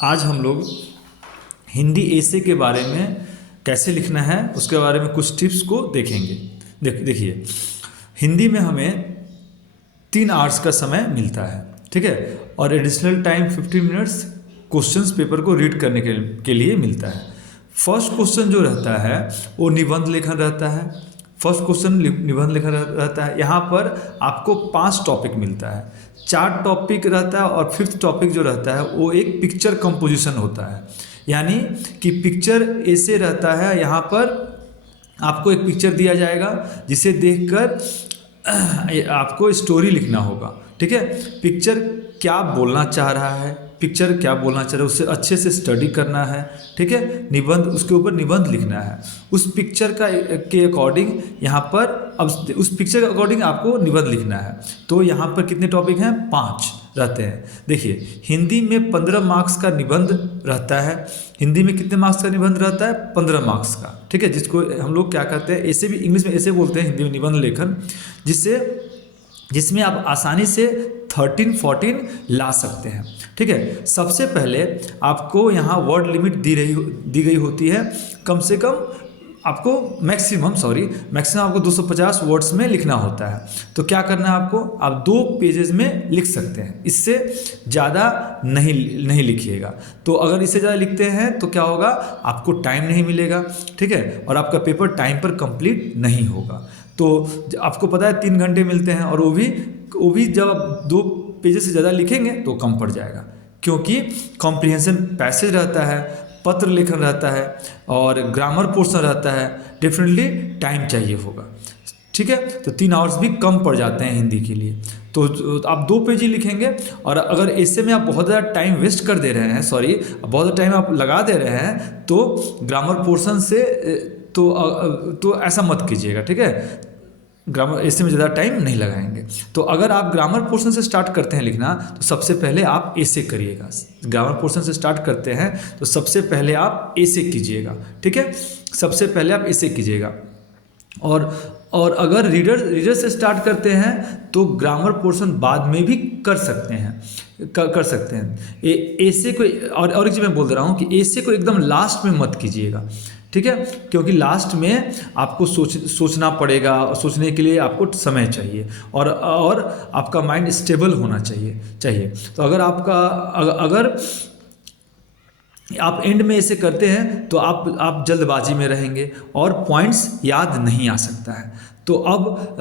आज हम लोग हिंदी ऐसे के बारे में कैसे लिखना है उसके बारे में कुछ टिप्स को देखेंगे। देखिए, हिंदी में हमें 3 आवर्स का समय मिलता है, ठीक है, और additional time 15 minutes questions paper को रीड करने के लिए मिलता है। फर्स्ट क्वेश्चन जो रहता है वो निबंध लेखन रहता है। फर्स्ट क्वेश्चन निबंध लेखन रहता है। यहाँ पर आपको 5 टॉपिक मिलता है, 4 टॉपिक रहता है और 5th टॉपिक जो रहता है वो एक पिक्चर कंपोजिशन होता है, यानी कि पिक्चर ऐसे रहता है। यहाँ पर आपको एक पिक्चर दिया जाएगा जिसे देखकर आपको स्टोरी लिखना होगा, ठीक है। पिक्चर क्या बोलना चाह रहा है, पिक्चर क्या बोलना चाह रहा है उसे अच्छे से स्टडी करना है, ठीक है। निबंध, उसके ऊपर निबंध लिखना है उस पिक्चर के अकॉर्डिंग। यहाँ पर अब उस पिक्चर के अकॉर्डिंग आपको निबंध लिखना है। तो यहाँ पर कितने टॉपिक हैं? 5 रहते हैं। देखिए, हिंदी में 15 मार्क्स का निबंध रहता है। हिंदी में कितने मार्क्स का निबंध रहता है? 15 मार्क्स का, ठीक है, जिसको हम लोग क्या कहते हैं, ऐसे भी इंग्लिश में ऐसे बोलते हैं हिंदी में निबंध लेखन, जिसमें आप आसानी से 13-14 ला सकते हैं, ठीक है। सबसे पहले आपको यहाँ वर्ड लिमिट दी गई होती है। कम से कम आपको मैक्सिमम आपको 250 वर्ड्स में लिखना होता है। तो क्या करना है आपको, आप 2 पेजेस में लिख सकते हैं, इससे ज़्यादा नहीं लिखिएगा। तो अगर इससे ज़्यादा लिखते हैं तो क्या होगा, आपको टाइम नहीं मिलेगा, ठीक है, और आपका पेपर टाइम पर कंप्लीट नहीं होगा। तो आपको पता है 3 घंटे मिलते हैं, और वो भी जब आप 2 पेजेस से ज़्यादा लिखेंगे तो कम पड़ जाएगा, क्योंकि कॉम्प्रिहेंशन पैसेज रहता है, पत्र लेखन रहता है और ग्रामर पोर्शन रहता है। डेफिनेटली टाइम चाहिए होगा, ठीक है। तो 3 आवर्स भी कम पड़ जाते हैं हिंदी के लिए। तो आप 2 पेज ही लिखेंगे। और अगर ऐसे में आप बहुत ज़्यादा टाइम वेस्ट कर दे रहे हैं, बहुत ज़्यादा टाइम आप लगा दे रहे हैं, तो ग्रामर पोर्शन से तो ऐसा मत कीजिएगा, ठीक है। ग्रामर ऐसे में ज़्यादा टाइम नहीं लगाएंगे। तो अगर आप ग्रामर पोर्शन से स्टार्ट करते हैं लिखना, तो सबसे पहले आप ऐसे करिएगा। ग्रामर पोर्शन से स्टार्ट करते हैं तो सबसे पहले आप ऐसे कीजिएगा, ठीक है, सबसे पहले आप ऐसे कीजिएगा। और अगर रीडर से स्टार्ट करते हैं तो ग्रामर पोर्शन बाद में भी कर सकते हैं। ऐसे को और एक चीज़ मैं बोल दे रहा हूँ कि ऐसे को एकदम लास्ट में मत कीजिएगा, ठीक है, क्योंकि लास्ट में आपको सोचना पड़ेगा, और सोचने के लिए आपको समय चाहिए, और आपका माइंड स्टेबल होना चाहिए। तो अगर आप एंड में ऐसे करते हैं तो आप जल्दबाजी में रहेंगे और पॉइंट्स याद नहीं आ सकता है। तो अब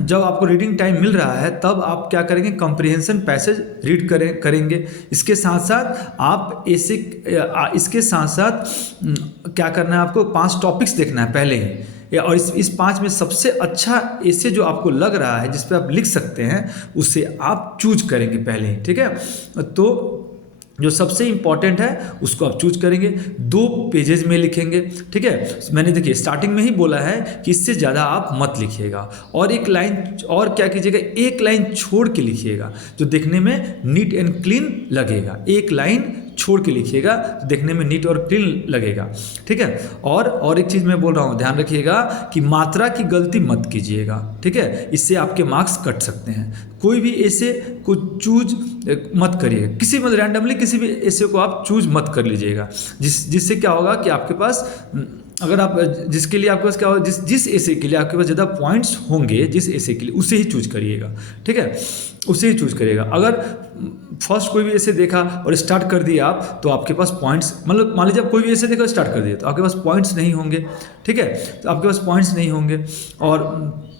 जब आपको रीडिंग टाइम मिल रहा है तब आप क्या करेंगे, कॉम्प्रिहेंशन पैसेज रीड करेंगे। इसके साथ साथ आप इसके साथ साथ क्या करना है, आपको 5 टॉपिक्स देखना है पहले ही, और इस 5 में सबसे अच्छा ऐसे जो आपको लग रहा है जिस पे आप लिख सकते हैं उसे आप चूज करेंगे पहले ही, ठीक है। तो जो सबसे इंपॉर्टेंट है उसको आप चूज करेंगे, 2 पेजेस में लिखेंगे, ठीक है। मैंने देखिए स्टार्टिंग में ही बोला है कि इससे ज़्यादा आप मत लिखिएगा, और एक लाइन और क्या कीजिएगा, एक लाइन छोड़ के लिखिएगा जो देखने में नीट एंड क्लीन लगेगा। एक लाइन छोड़ के लिखिएगा तो देखने में नीट और क्लीन लगेगा, ठीक है। और एक चीज़ मैं बोल रहा हूँ, ध्यान रखिएगा कि मात्रा की गलती मत कीजिएगा, ठीक है, इससे आपके मार्क्स कट सकते हैं। कोई भी ऐसे को चूज मत करिएगा, किसी भी रैंडमली किसी भी ऐसे को आप चूज मत कर लीजिएगा, जिससे क्या होगा कि आपके पास, अगर आप जिसके लिए आपके पास क्या होगा, जिस ऐसे के लिए आपके पास ज़्यादा पॉइंट्स होंगे, जिस ऐसे के लिए उसे ही चूज करिएगा, ठीक है, उसे ही चूज करिएगा। अगर फर्स्ट कोई भी ऐसे देखा और स्टार्ट कर दिया आप, तो आपके पास पॉइंट्स, मतलब मान लीजिए कोई भी ऐसे देखा स्टार्ट कर दिया तो आपके पास पॉइंट्स नहीं होंगे, ठीक है, तो आपके पास पॉइंट्स नहीं होंगे और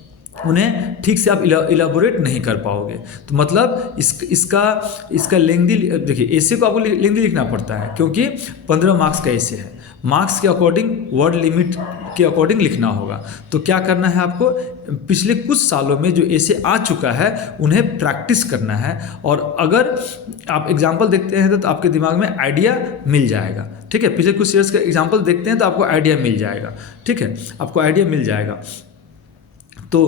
उन्हें ठीक से आप इलाबोरेट नहीं कर पाओगे। तो मतलब इसका लेंदी, देखिए ऐसे को आपको लेंदी लिखना पड़ता है क्योंकि 15 मार्क्स का ऐसे है, मार्क्स के अकॉर्डिंग, वर्ड लिमिट के अकॉर्डिंग लिखना होगा। तो क्या करना है आपको, पिछले कुछ सालों में जो ऐसे आ चुका है उन्हें प्रैक्टिस करना है, और अगर आप एग्जाम्पल देखते हैं तो आपके दिमाग में आइडिया मिल जाएगा, ठीक है। पिछले कुछ ईयर्स का एग्जाम्पल देखते हैं तो आपको आइडिया मिल जाएगा, ठीक है, आपको आइडिया मिल जाएगा। तो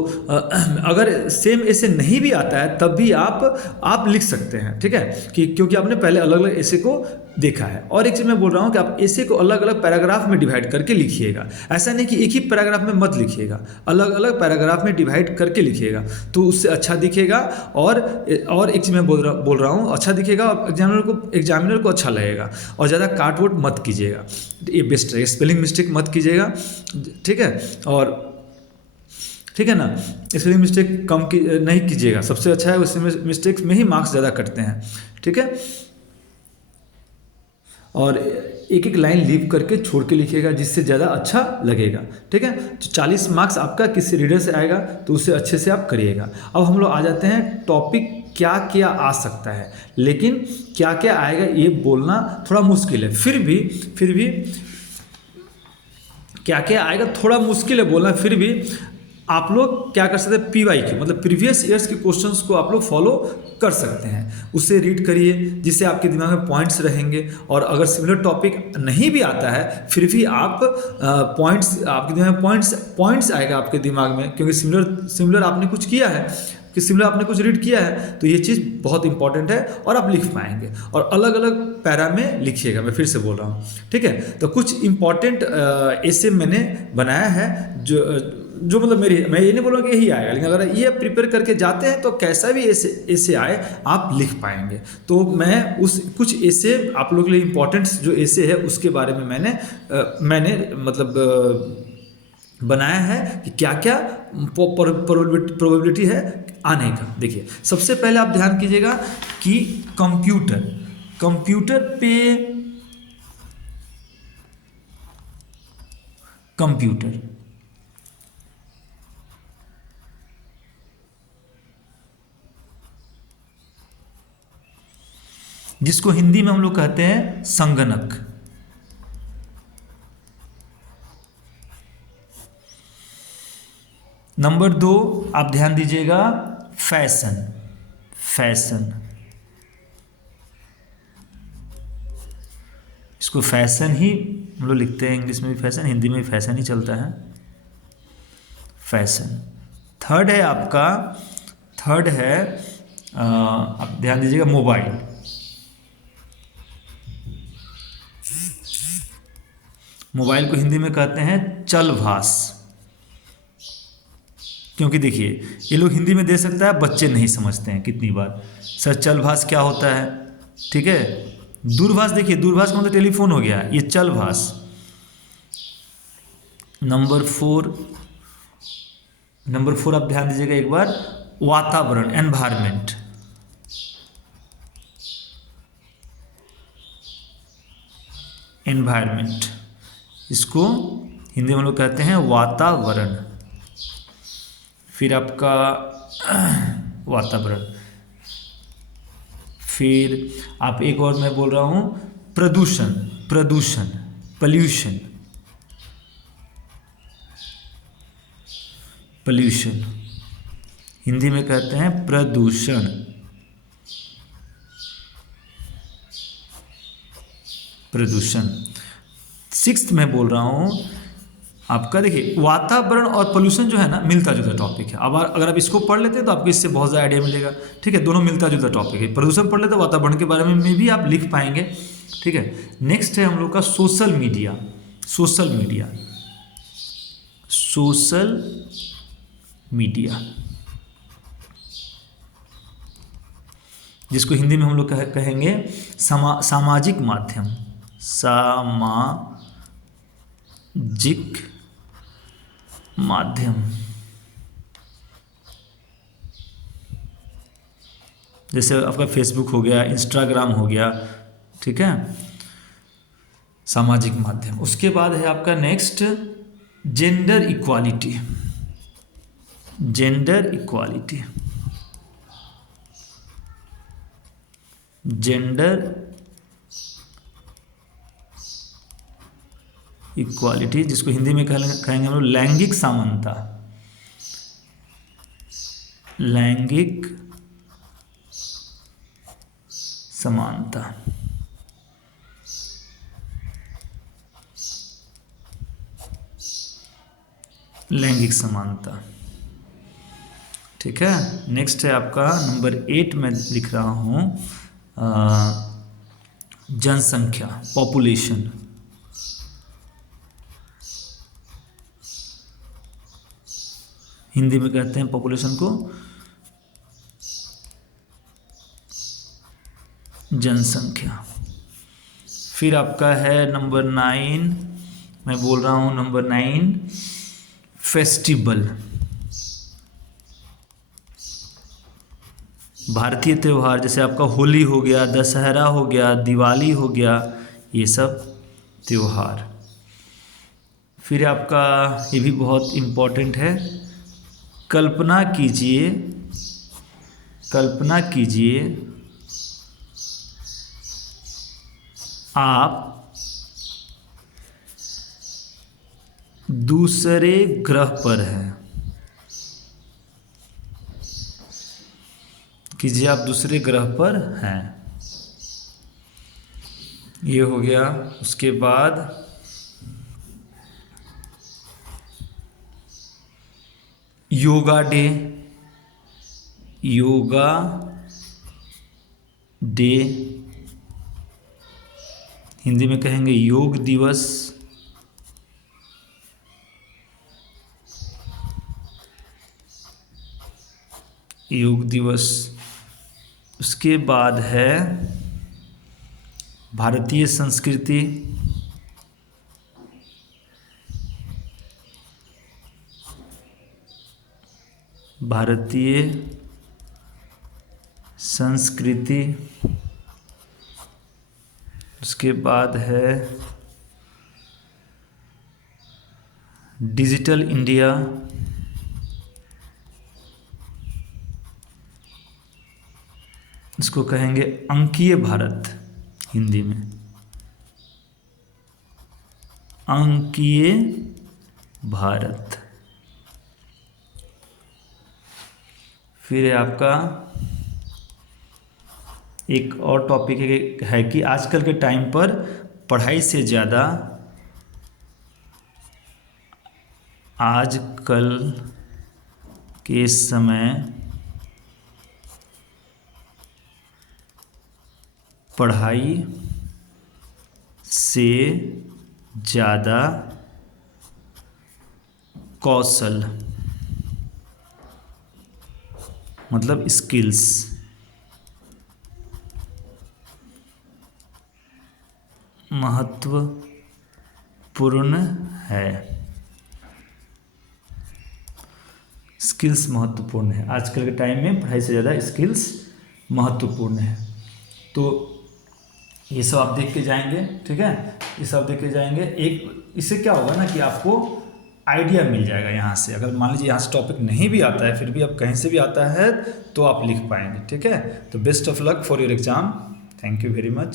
अगर सेम ऐसे नहीं भी आता है तब भी आप लिख सकते हैं, ठीक है, कि क्योंकि आपने पहले अलग अलग ऐसे को देखा है। और एक चीज़ मैं बोल रहा हूँ कि आप ऐसे को अलग अलग पैराग्राफ में डिवाइड करके लिखिएगा। ऐसा नहीं कि एक ही पैराग्राफ में मत लिखिएगा, अलग अलग पैराग्राफ में डिवाइड करके लिखिएगा, तो उससे अच्छा दिखेगा। और एक चीज़ मैं बोल रहा हूँ, अच्छा दिखेगा और एग्जामिनर को अच्छा लगेगा। और ज़्यादा काट वोट मत कीजिएगा, ये बेस्ट है। स्पेलिंग मिस्टेक मत कीजिएगा, ठीक है, और ठीक है ना, स्पेलिंग मिस्टेक कम की नहीं कीजिएगा, सबसे अच्छा है। उसमें मिस्टेक्स में ही मार्क्स ज़्यादा कटते हैं, ठीक है। और एक एक लाइन लीव करके छोड़ के लिखिएगा, जिससे ज़्यादा अच्छा लगेगा, ठीक है। तो 40 मार्क्स आपका किसी रीडर से आएगा, तो उससे अच्छे से आप करिएगा। अब हम लोग आ जाते हैं टॉपिक क्या क्या आ सकता है, लेकिन क्या क्या आएगा ये बोलना थोड़ा मुश्किल है। फिर भी क्या क्या आएगा थोड़ा मुश्किल है बोलना, फिर भी आप लोग क्या कर सकते हैं, PYQ मतलब प्रीवियस ईयर्स के क्वेश्चंस को आप लोग फॉलो कर सकते हैं, उससे रीड करिए, जिससे आपके दिमाग में पॉइंट्स रहेंगे। और अगर सिमिलर टॉपिक नहीं भी आता है, फिर भी आप पॉइंट्स आपके दिमाग में पॉइंट्स आएगा आपके दिमाग में, क्योंकि सिमिलर आपने कुछ किया है, कि सिमिलर आपने कुछ रीड किया है, तो ये चीज़ बहुत इंपॉर्टेंट है और आप लिख पाएंगे। और अलग अलग पैरा में लिखिएगा, मैं फिर से बोल रहा हूँ, ठीक है। तो कुछ इंपॉर्टेंट ऐसे मैंने बनाया है जो मतलब मैं ये नहीं बोलूँगा कि यही आएगा, लेकिन अगर ये प्रिपेयर करके जाते हैं तो कैसा भी ऐसे आए आप लिख पाएंगे। तो मैं कुछ ऐसे आप लोगों के लिए इंपॉर्टेंट जो ऐसे है उसके बारे में मैंने मतलब बनाया है कि क्या क्या प्रोबेबिलिटी है आने का। देखिए, सबसे पहले आप ध्यान कीजिएगा कि कंप्यूटर जिसको हिंदी में हम लोग कहते हैं संगणक। नंबर 2 आप ध्यान दीजिएगा, फैशन। इसको फैशन ही हम लोग लिखते हैं, इंग्लिश में भी फैशन, हिंदी में भी फैशन ही चलता है, फैशन। थर्ड है आप ध्यान दीजिएगा, मोबाइल। मोबाइल को हिंदी में कहते हैं चलभास। क्योंकि देखिए, ये लोग हिंदी में दे सकता है, बच्चे नहीं समझते हैं कितनी बार, सर चलभास क्या होता है, ठीक है। दूरभाष, देखिए दूरभाष का मतलब टेलीफोन हो गया, ये चलभास। नंबर 4 आप ध्यान दीजिएगा एक बार, वातावरण, एनवायरमेंट। इसको हिंदी में हम लोग कहते हैं वातावरण। फिर आपका वातावरण, फिर आप एक और मैं बोल रहा हूँ, प्रदूषण, पॉल्यूशन, हिंदी में कहते हैं प्रदूषण। सिक्स्थ में बोल रहा हूँ आपका, देखिए वातावरण और पोल्यूशन जो है ना, मिलता जुलता टॉपिक है। अब अगर आप इसको पढ़ लेते हैं तो आपको इससे बहुत ज़्यादा आइडिया मिलेगा, ठीक है। दोनों मिलता जुलता टॉपिक है, प्रदूषण पढ़ लेते हैं, वातावरण के बारे में भी आप लिख पाएंगे, ठीक है। नेक्स्ट है हम लोग का सोशल मीडिया, जिसको हिंदी में हम लोग कहेंगे सामाजिक माध्यम। जैसे आपका फेसबुक हो गया, इंस्टाग्राम हो गया, ठीक है, सामाजिक माध्यम। उसके बाद है आपका नेक्स्ट जेंडर इक्वालिटी। जिसको हिंदी में कहेंगे हम लोग लैंगिक समानता। ठीक है। नेक्स्ट है आपका नंबर 8 में लिख रहा हूँ जनसंख्या, पॉपुलेशन। हिंदी में कहते हैं पॉपुलेशन को जनसंख्या। फिर आपका है नंबर 9, मैं बोल रहा हूँ नंबर 9 फेस्टिवल, भारतीय त्यौहार, जैसे आपका होली हो गया, दशहरा हो गया, दिवाली हो गया, ये सब त्यौहार। फिर आपका ये भी बहुत इम्पोर्टेंट है, कल्पना कीजिए, कल्पना कीजिए आप दूसरे ग्रह पर हैं, कीजिए आप दूसरे ग्रह पर हैं, ये हो गया। उसके बाद योगा डे, योगा डे, हिंदी में कहेंगे योग दिवस। योग दिवस। उसके बाद है भारतीय संस्कृति, भारतीय संस्कृति। उसके बाद है डिजिटल इंडिया, इसको कहेंगे अंकीय भारत, हिंदी में अंकीय भारत। फिर है आपका एक और टॉपिक है कि आजकल के टाइम पर पढ़ाई से ज़्यादा, आजकल के समय पढ़ाई से ज़्यादा कौशल, मतलब स्किल्स महत्वपूर्ण है। स्किल्स महत्वपूर्ण है, आजकल के टाइम में पढ़ाई से ज़्यादा स्किल्स महत्वपूर्ण है। तो ये सब आप देख के जाएंगे, ठीक है, ये सब देख के जाएंगे। एक इससे क्या होगा ना कि आपको आइडिया मिल जाएगा यहाँ से। अगर मान लीजिए यहाँ से टॉपिक नहीं भी आता है, फिर भी आप कहीं से भी आता है तो आप लिख पाएंगे, ठीक है। तो best of luck for your exam, thank you very much.